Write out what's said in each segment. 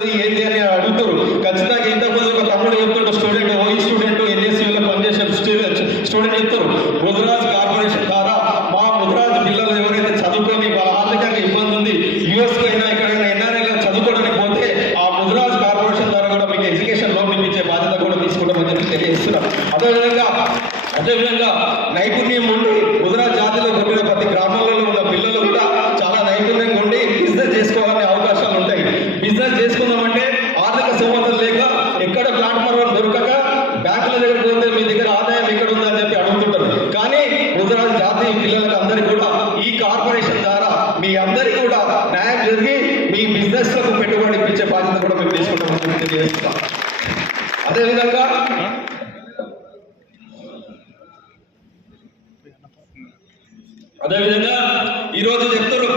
ఏంటి అని అడుగుతారు. ఖచ్చితంగా ఇంతకుముందు ఒక తమ్ముడు చెప్తుంటే స్టూడెంట్ ఈ స్టూడెంట్ ఎన్ఎస్యూలో పనిచేసే స్టూడెంట్ చెప్తారు ముద్రాజ్ కార్పొరేషన్ ద్వారా మా ముద్రాజ్ పిల్లలు ఎవరైతే చదువుకొని వాళ్ళ ఆర్థికంగా ఇబ్బంది ఉంది యుఎస్ అయినా ఎక్కడైనా ఎన్ఆర్ఐలో చదువుకోవడానికి పోతే ఆ ముద్రాజ్ కార్పొరేషన్ ద్వారా కూడా మీకు ఎడ్యుకేషన్ లోన్ ఇప్పించే బాధ్యత కూడా తీసుకుంటామని చెప్పి తెలియజేస్తున్నాం అదేవిధంగా అదేవిధంగా నైపుణ్యం ఉండి ముద్రాజ్ జాతిలో పుట్టిన ప్రతి గ్రామాలలో ఉన్న పిల్లలు ముద్రాజ్ పిల్లలకు అందరికీ కూడా ఈ కార్పొరేషన్ ద్వారా మీ అందరికీ కూడా న్యాయం జరిగి మీ బిజినెస్లకు పెట్టుబడి ఇప్పించే బాధ్యత కూడా మేము తీసుకుంటామని తెలియజేస్తాం అదేవిధంగా అదేవిధంగా ఈరోజు చెప్తున్నారు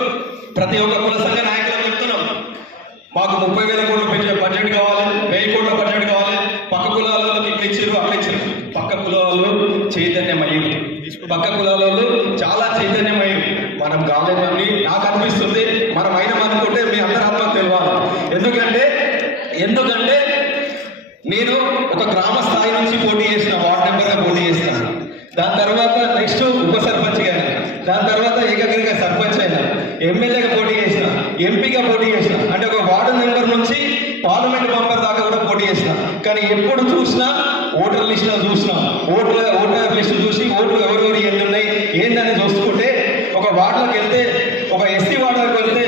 ప్రతి ఒక్క కుల సంఘ నాయకులు చెప్తున్నాం. మాకు ముప్పై వేల కోట్ల పెంచే బడ్జెట్ కావాలి వెయ్యి కోట్ల బడ్జెట్ కావాలి. పక్క కులాలకు ఇట్లా ఇచ్చారు అట్లా ఇచ్చారు పక్క కులాలు చైతన్యమయ్యింది పక్క కులాలలో చాలా చైతన్యమయ్యింది మనం కాలేదని నాకు అనిపిస్తుంది మనం అయినాం అనుకుంటే మీ అందరి ఆత్మకు తెలియాలి ఎందుకంటే ఎందుకంటే నేను ఒక గ్రామ స్థాయి నుంచి పోటీ చేసిన వార్డ్ మెంబర్గా పోటీ చేస్తాను దాని తర్వాత నెక్స్ట్ ఉప సర్పంచ్ అయినా దాని తర్వాత ఏకగ్రీగా సర్పంచ్ అయినా ఎమ్మెల్యేగా పోటీ చేసిన ఎంపీగా పోటీ చేసిన అంటే ఒక వార్డు మెంబర్ నుంచి పార్లమెంట్ మెంబర్ దాకా కూడా పోటీ చేసిన. కానీ ఎప్పుడు చూసినా ఓటర్ లిస్ట్ చూసినాం. ఓటర్ ఓటర్ లిస్ట్ చూసి ఓట్లు ఎవరెవరు ఎన్ని ఉన్నాయి ఏందని చూసుకుంటే ఒక వార్డులోకి వెళ్తే ఒక ఎస్సీ వార్డులోకి వెళ్తే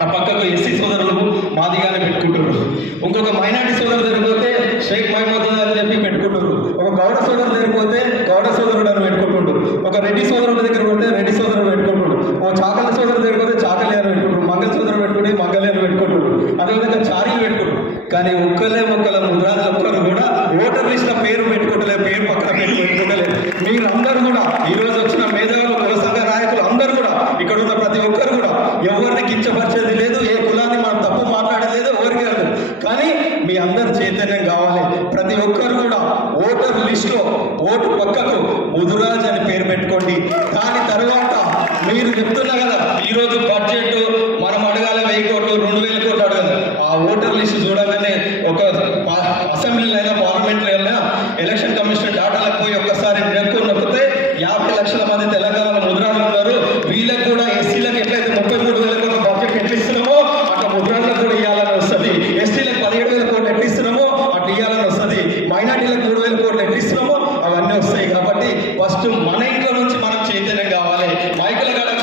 ఆ పక్కకు ఎస్సీ సోదరులకు మాదిగానే పెట్టుకుంటున్నారు. ఇంకొక మైనార్టీ సోదరు జరిగిపోతే షేక్ మహమూద్ అని చెప్పి పెట్టుకుంటారు ఒక గౌడ సోదరు జరిగిపోతే గౌడ సోదరుడు అని పెట్టుకుంటుండ్రు ఒక రెడ్డి సోదరుడు దగ్గర పోతే రెడ్డి సోదరుడు పెట్టుకుంటాడు ఓ చాకలి సోదరుడు దగ్గర పోతే చాకలి అని పెట్టుకుంటారు మంగళ సోదరుడు పెట్టుకుని మంగళి అని పెట్టుకుంటారు అదేవిధంగా చారీలు పెట్టుకుంటారు కానీ ఒక్కలే ఒక్కల ముద్రాజు ఒక్కరు కూడా ఓటర్ లిస్ట్ పేరు పెట్టుకోవట్లేదు పేరు పక్కన పెట్టుకోవట్లేదు. మీరందరూ కూడా ఈ రోజు వచ్చిన మేధావులు కుల సంఘ నాయకులు అందరూ కూడా ఇక్కడ ఉన్న ప్రతి ఒక్కరు కూడా ఎవరిని కించపరిచేది లేదు ఏ కులాన్ని మనం తప్పు మాట్లాడలేదు ఎవరికి లేదు. కానీ మీ అందరి చైతన్యం కావాలి. ప్రతి ఒక్కరు కూడా ఓటర్ లిస్ట్లో ఓటు పక్కకు ముదురాజ్ అని పేరు పెట్టుకోండి. దాని తర్వాత మీరు చెప్తున్నా